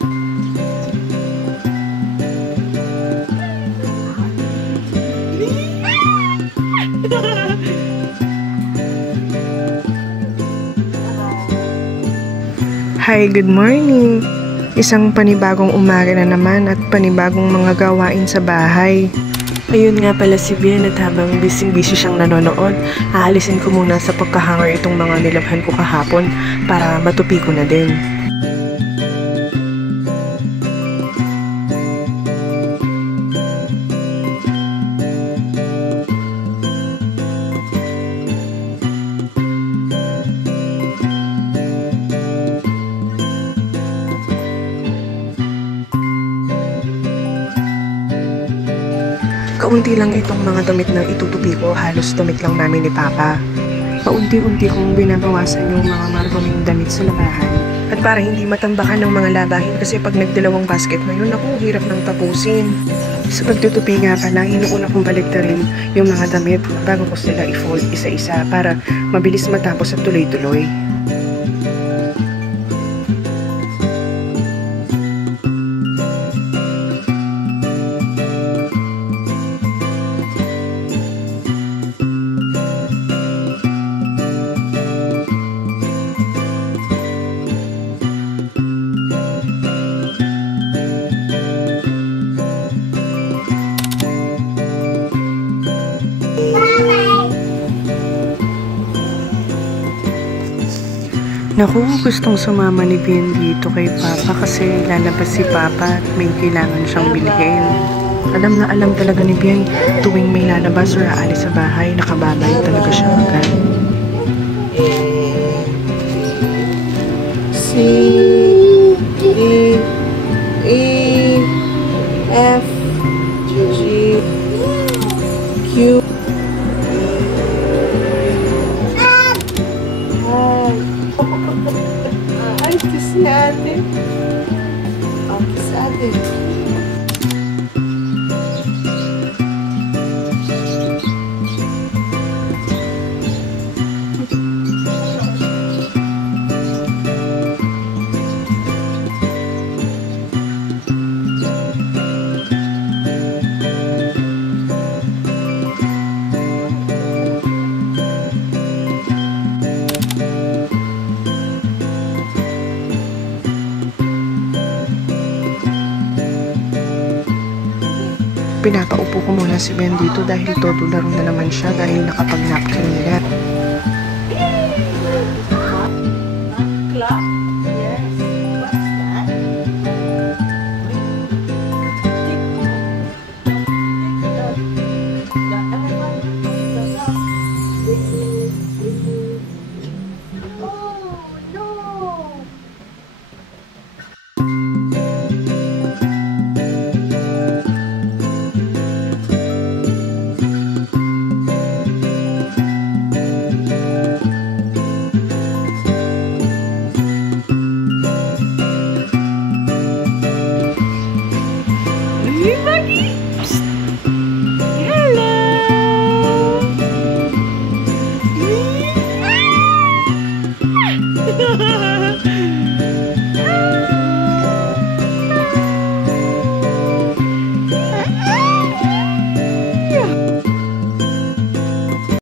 Hi, good morning! Isang panibagong umaga na naman at panibagong mga gawain sa bahay. Ayun nga pala si Bien at habang busy siyang nanonood, aalisin ko muna sa pagkahanger itong mga nilabhan ko kahapon para matupi ko na din. Kaunti lang itong mga damit na itutupi ko, halos damit lang namin ni Papa. Paunti-unti kong binabawasan yung mga maruming damit sa labahan. At para hindi matambakan ng mga labahin kasi pag nagdalawang basket na yun, ako hirap nang tapusin. Sa pagtutupi nga pala, inuuna kong baliktarin yung mga damit bago ko sila i-fold isa-isa para mabilis matapos at tuloy-tuloy. Naku, gustong sumama ni Bien dito kay Papa kasi lalabas si Papa at may kailangan siyang bilhin. Alam na alam talaga ni Bien, tuwing may lalabas o aalis sa bahay, nakababay talaga siya agad. C, D, E, F, G, Q. Ay, kiss ni ate. Oh, kiss ate. Pinapaupo ko muna si Ben dito dahil todo laro na naman siya dahil nakapag-nap kanina.